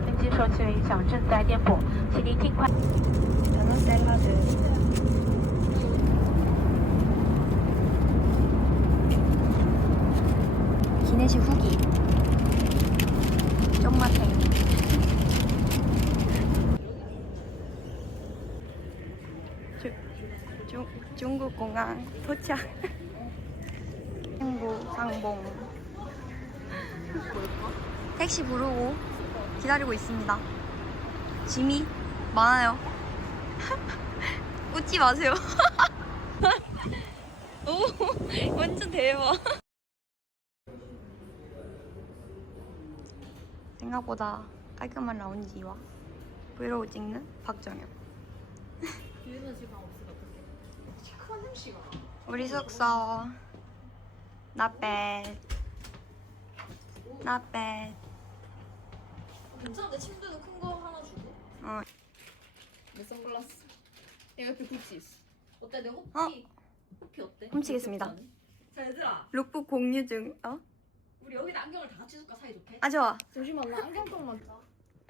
登机手机铃响正在电波，请您尽快。 단어 샐러드. 기내식 후기. 쪽마탱. 주, 중, 중국 공항 도착. 행복 상봉. 택시 부르고 기다리고 있습니다. 짐이 많아요. 웃지 마세요. 오, 완전 대박. 생각보다 깔끔한 라운지와 브이로그 찍는 박정현. 우리 숙소 not bad. not bad. 괜찮은데 침대도 큰 거 하나 주고 어, 내 선글라스 내 옆에 구찌 있어 어때 내 호피 어? 호피 어때? 훔치겠습니다. 자 얘들아 룩북 공유 중. 어? 우리 여기다 안경을 다 같이 줄까 사이 좋게? 아 좋아. 잠시만 나 안경통만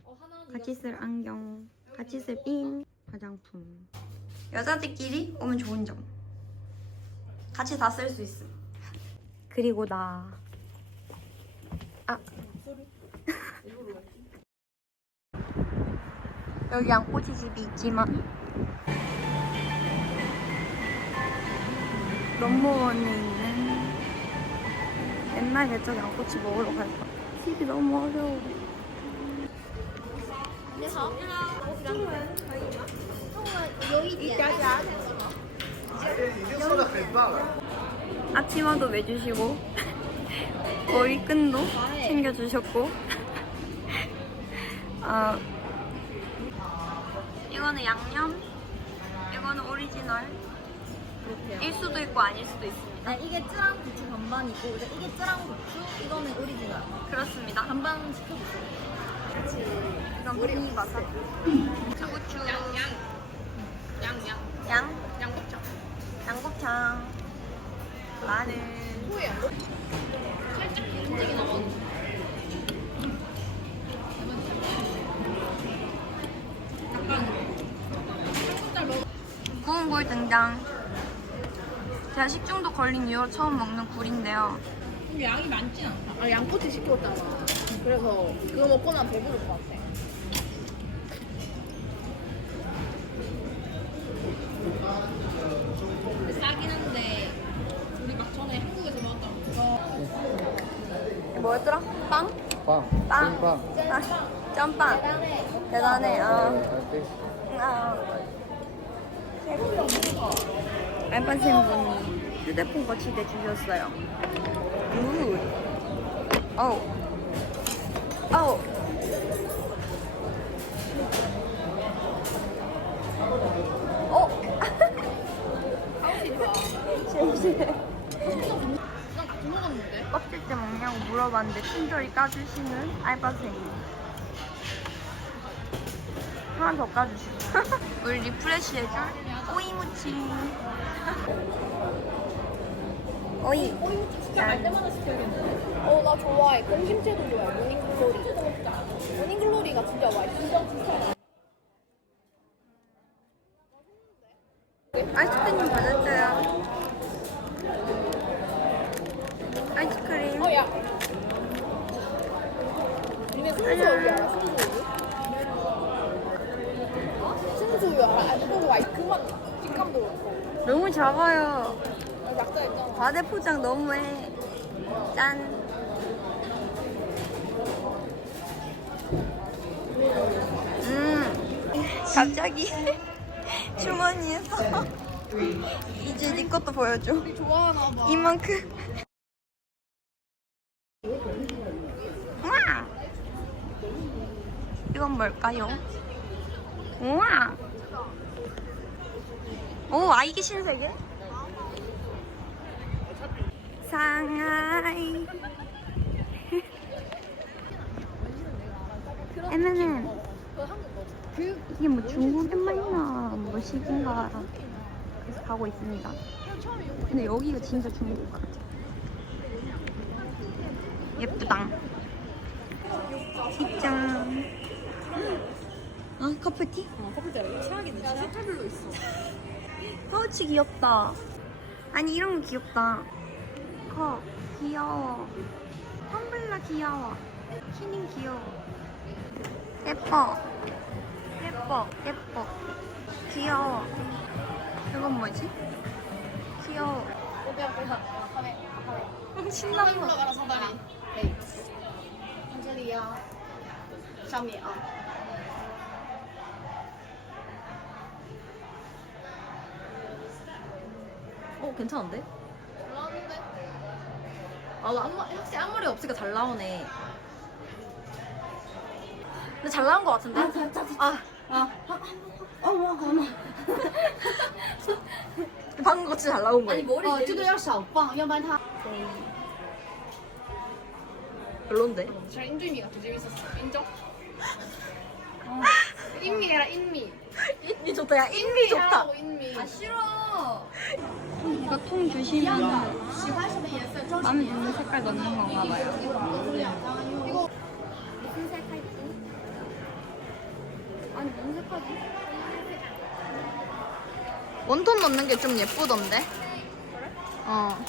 어 하나 같이 쓸 안경, 같이 쓸 핀, 화장품. 여자들끼리 오면 좋은 점. 같이 다 쓸 수 있음. 그리고 나. 아. 여기 양꼬치 집이 있지만 넘버원에 있는 옛날에 저 양꼬치 먹으러 갈 거야. 집이 너무 어려워. 아, 아침마도 매주시고 머리끈도 챙겨주셨고 아 이거는 양념 이거는 오리지널. 일 수도 있고 아닐 수도 있습니다. 아, 이게 쯔랑 고추 반반이고 이게 쯔랑 고추? 이거는 오리지널. 그렇습니다. 반반 시켜주세요. 이건 미니 마사지 후추. 양양. 양 양곱창 양곱창 마늘. 후에 양곱짝 기름지게 나가는 굴입니다. 제가 식중독 걸린 이후로 처음 먹는 굴인데요. 양이 많진 않다. 아, 양꼬치 시켰잖아. 그래서 그거 먹고 난 배부를 것 같아. 싸긴 한데 우리 막 전에 한국에서 먹었던 그거 뭐였더라? 빵? 빵. 빵. 빵. 아, 짬빵. 대단해. 아, 아. 알바생 분이 휴대폰 거치대 주셨어요. 굿. 어우. 어우. 어? 같이 먹었는데 껍질째 먹냐고 물어봤는데 친절히 까주시는 알바생이 하나 더 까주시고 우리 리프레시 해줄 오이무치 오이. 진짜 갈 때마다 시켜야겠는데? 어 나 좋아해. 공심채도 좋아해. 모닝글로리. 모닝글로리가 진짜 맛있어. 아이스크림 받았어요. 아이스크림. 어 야. 니네 순수우유 알아 순수우유? 아 그만 너무 작아요 아, 약자 있잖아 과대 포장 너무해 짠 음, 갑자기 주머니에서 이제 네 것도 보여줘. 좋아하나 봐 이만큼. 우와! 이건 뭘까요? 우와! 오, 아, 이게 신세계? 상하이. 그 이게 뭐 중국인말이나 뭐 식인가 그래서 가고 있습니다. 근데 여기가 진짜 중국 같아. 예쁘다. 입장. 커플티? 어, 커플티 알려. 최악이네, 야, 색깔별로 있어. 파우치 귀엽다. 아니, 이런 거 귀엽다. 커. 귀여워. 텀블러 귀여워. 키닝 귀여워. 예뻐. 예뻐. 예뻐. 귀여워. 이건 뭐지? 귀여워. 오비야, 오비야. 가메, 가메. 신나서. 올라가라, 사다리. 네. 안젤리야. 샤미야. 어 괜찮은데? 잘 나왔는데? 아 나 앞머 확실히 앞머리 없으니까 잘 나오네. 근데 잘 나온 것 같은데? 아, 아. 어머 어머. 방금 거 진짜 잘 나온 거예요. 哦，这个要少放，要不然它。 별론데? 저 인주미가 더 재밌었어. 인정? 인미해라 인미. 인미 좋다. 야 인미 좋다. 인미. 아 싫어. 이거 통 주시면 마음에 드는 색깔 넣는 건가 봐요. 무슨 색 할지? 아니 무슨 색 하지? 원톤 넣는 게 좀 예쁘던데? 어.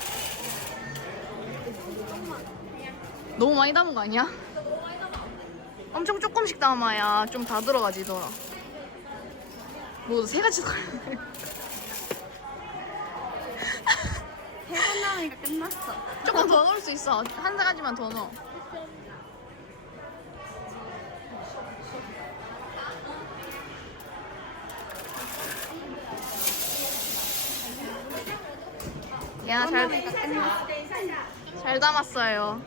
너무 많이 담은 거 아니야? 엄청 조금씩 담아야 좀 다 들어가지더라. 뭐 세 가지 더. 세번 나오니까 끝났어. 조금 더 넣을 수 있어. 한 가지만 더 넣어. 야, 잘, 잘 담았어요.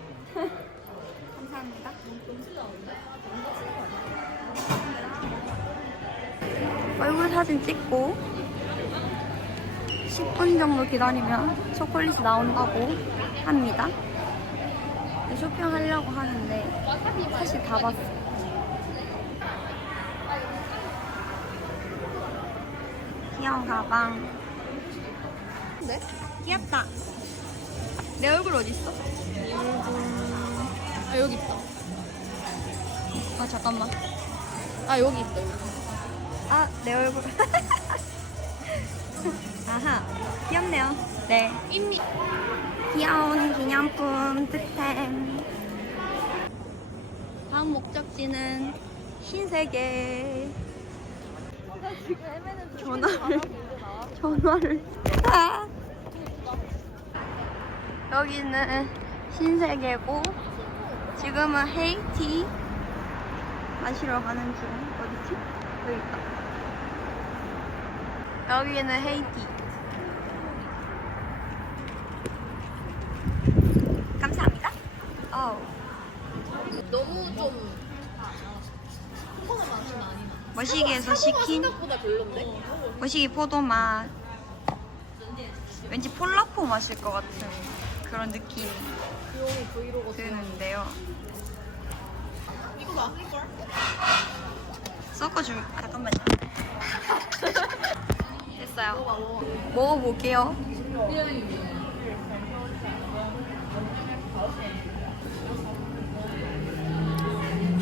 얼굴 사진 찍고 10분 정도 기다리면 초콜릿이 나온다고 합니다. 쇼핑하려고 하는데 사실 다 봤어. 귀여운 가방. 네? 귀엽다. 내 얼굴 어디 있어? 아, 여기 있다. 아 잠깐만. 아, 여기 있다, 여기. 아, 내 얼굴. 아하, 귀엽네요. 네. 인미. 귀여운 기념품 득템. 다음 목적지는 흰색의 전화를 전화를 아. 여기는 흰색이고 지금은 헤이티 마시러 가는 중 어디지? 여기 있다 여기는 헤이티. 감사합니다. 어 너무 좀. 머시기에서 시킨? 생각보다 별론데? 머시기 포도 맛. 왠지 폴라포 마실 것 같은 그런 느낌이 귀여운 브이로그 드는데요. 이거 맛있을걸? 섞어줄 아, 잠깐만요 먹어봐. 먹어볼게요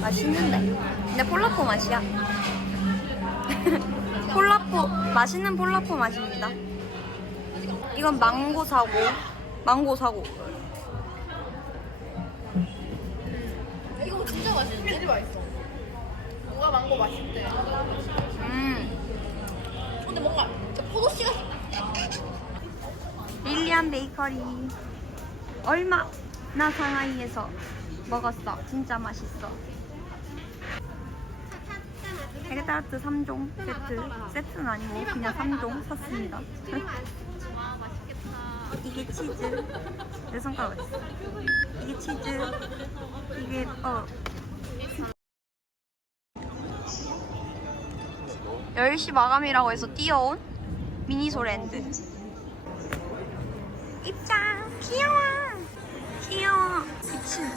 맛있는데 근데 폴라포 맛이야 폴라포 맛있는 폴라포 맛입니다 이건 망고 사고 망고 사고 이거 진짜 맛있는데? 진짜 맛있어. 뭔가 망고 맛있대. 음 근데 뭔가 저 포도 씨가 릴리안 베이커리. 얼마 나 상하이에서 먹었어. 진짜 맛있어. 에그타르트 3종 세트. 세트는 아니고 그냥 3종 샀습니다. 이게 치즈. 내 손가락 어딨어. 이게 치즈. 이게 어. 10시 마감이라고 해서 뛰어온 미니소랜드. 입장 귀여워. 귀여워. 미친.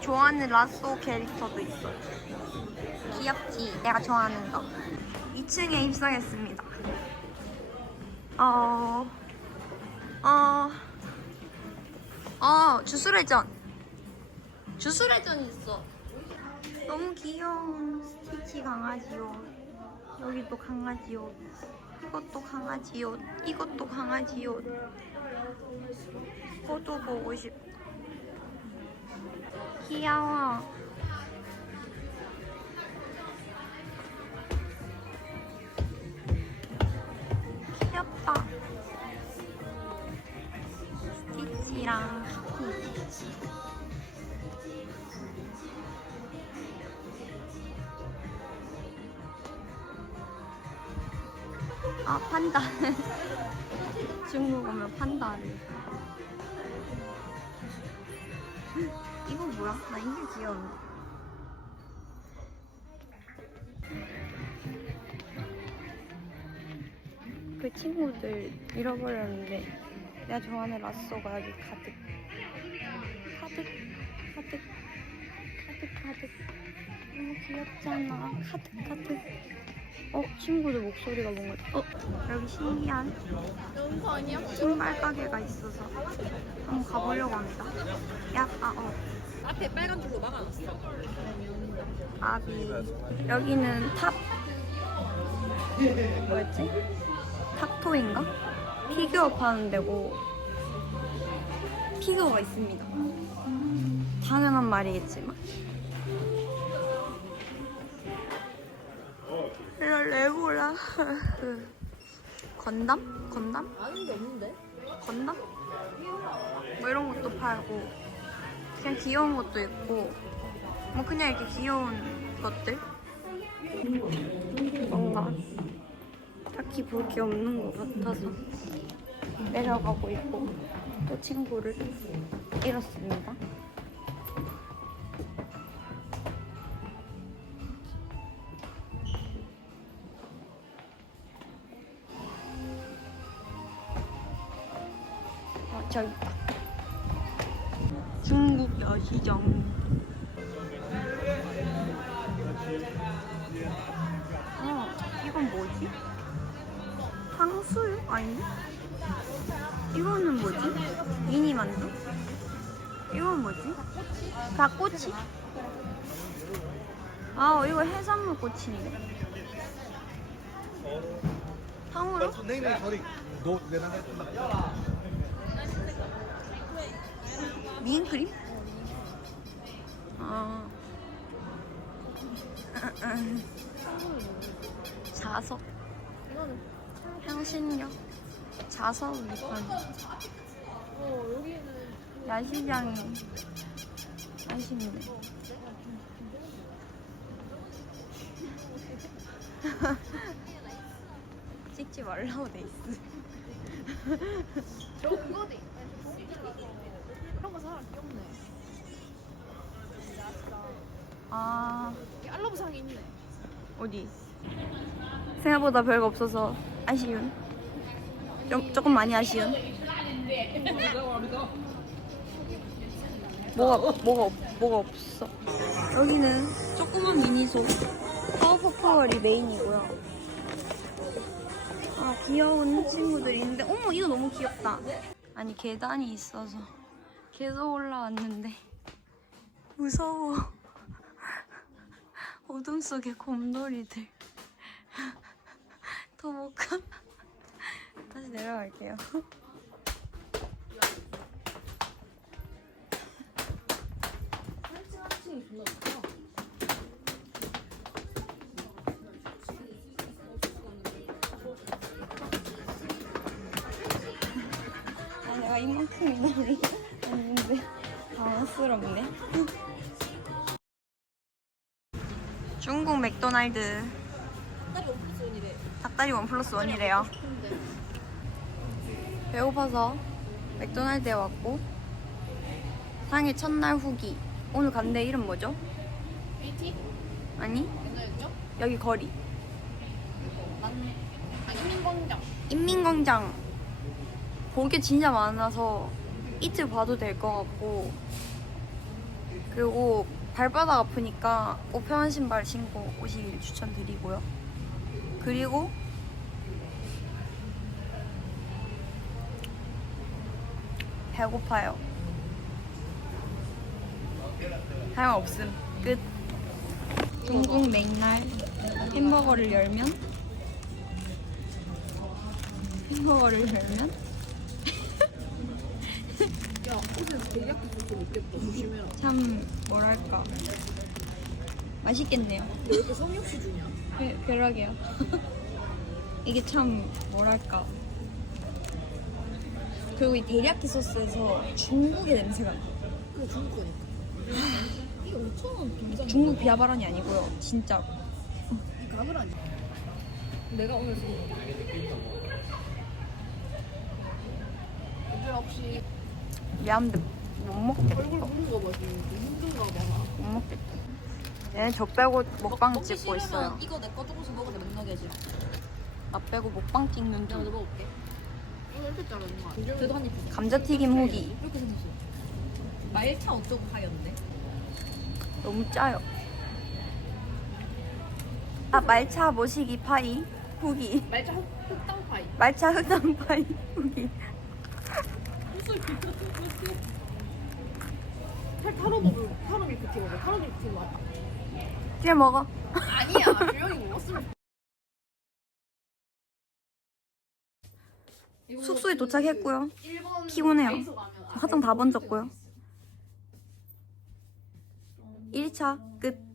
좋아하는 라쏘 캐릭터도 있어. 귀엽지? 내가 좋아하는 거. 2층에 입성했습니다. 어... 어... 어 주술회전. 주술회전 있어. 너무 귀여운 스티치 강아지 옷. 여기도 강아지 옷. 이것도 강아지 옷. 이것도 강아지 옷. 저도 보고 싶. 귀여워. 아 판다. 중국 오면 판다를 이거 뭐야? 나 이게 귀여운데. 그 친구들 잃어버렸는데 내가 좋아하는 라쏘가 여기 가득. 가득 가득 가득 가득. 너무 귀엽잖아. 가득 가득 어 친구들 목소리가 뭔가 어 여기 신기한? 신발 가게가 있어서 한번 가보려고 합니다 약간 어 앞에 빨간 줄로 막아놨어. 아비 여기는 탑 뭐였지? 탑토인가? 피규어 파는 데고 피규어가 있습니다 당연한 말이겠지만 이런 레고랑 건담? 건담? 아는 게 없는데? 건담? 뭐 이런 것도 팔고 그냥 귀여운 것도 있고 뭐 그냥 이렇게 귀여운 것들 뭔가 딱히 볼 게 없는 것 같아서 내려가고 있고 또 친구를 잃었습니다. 아닌데? 이거는 뭐지? 미니 만두? 이건 뭐지? 닭꼬치? 아 어, 이거 해산물 꼬치인데 탕후루? 미인크림? 아 자석 이거는 향신료. 어 여기는 야시장이 아쉽네. 찍지 말라고 돼 있어. 저 그거 돼. 그런 거 사람 귀엽네. 아이 알러브상이 있네. 어디? 생각보다 별거 없어서 아쉬운. 좀 조금 많이 아쉬운. 뭐가 뭐가 없, 뭐가 없어. 여기는 조그만 미니소 파워퍼프월이 메인이고요. 아 귀여운 친구들이 있는데 어머 이거 너무 귀엽다. 아니 계단이 있어서 계속 올라왔는데 무서워. 어둠 속의 곰돌이들. 더 못 가. 다시 내려갈게요. 아, 내가 이만큼이나 올랐는데 당황스럽네. 중국 맥도날드 닭다리 원 플러스 원이래요. 배고파서 맥도날드에 왔고 상해 첫날 후기 오늘 간데 이름 뭐죠? AT? 아니 옛날였죠? 여기 거리 맞네. 아 인민광장. 인민광장 볼게 진짜 많아서 이틀 봐도 될 것 같고 그리고 발바닥 아프니까 꼭 편한 신발 신고 오시길 추천드리고요 그리고 배고파요 할 말 없음 끝 중국 맥날 햄버거를 열면 햄버거를 열면 야. 조심해라. 참 뭐랄까 맛있겠네요. 왜 이렇게 없이 주냐? 그, 그러게요. 이게 참 뭐랄까. 그리고 이 데리야끼 소스에서 중국의 냄새가 나. 그거 중국 거니까. 이게 5,000원 동전. 중국 발언이 아니고요. 진짜로. 이 가글 아니야? 내가 오늘 사 얘들아 혹시 미안한데 못 먹겠다. 얼굴 부른 거 봐, 지금. 좀 힘든가 봐. 못 먹겠다. 얘는 저 빼고 먹방 먹기 찍고 싫으면 있어요. 이거 내 거 조금씩 먹어도 맥너겟이야. 나 빼고 먹방 찍는 내가 너 중. 먹을게. 이거 이렇게 자르는 거 아니야? 그래도 한입. 감자튀김 후기. 이렇게 생겼어. 말차 어쩌고 하였네. 너무 짜요. 아 말차 모시기 파이 후기. 말차 흑- 흑당 파이. 말차 흑당 파이 후기. 탈 타로 먹을 타로 밀크티 먹어. 타로 밀크티 먹어. 그냥 먹어. 아니야. 조용히 먹었으면. 숙소에 도착했고요. 일본 피곤해요. 다이소 가면 아, 화장 다 번졌고요. 1차 끝.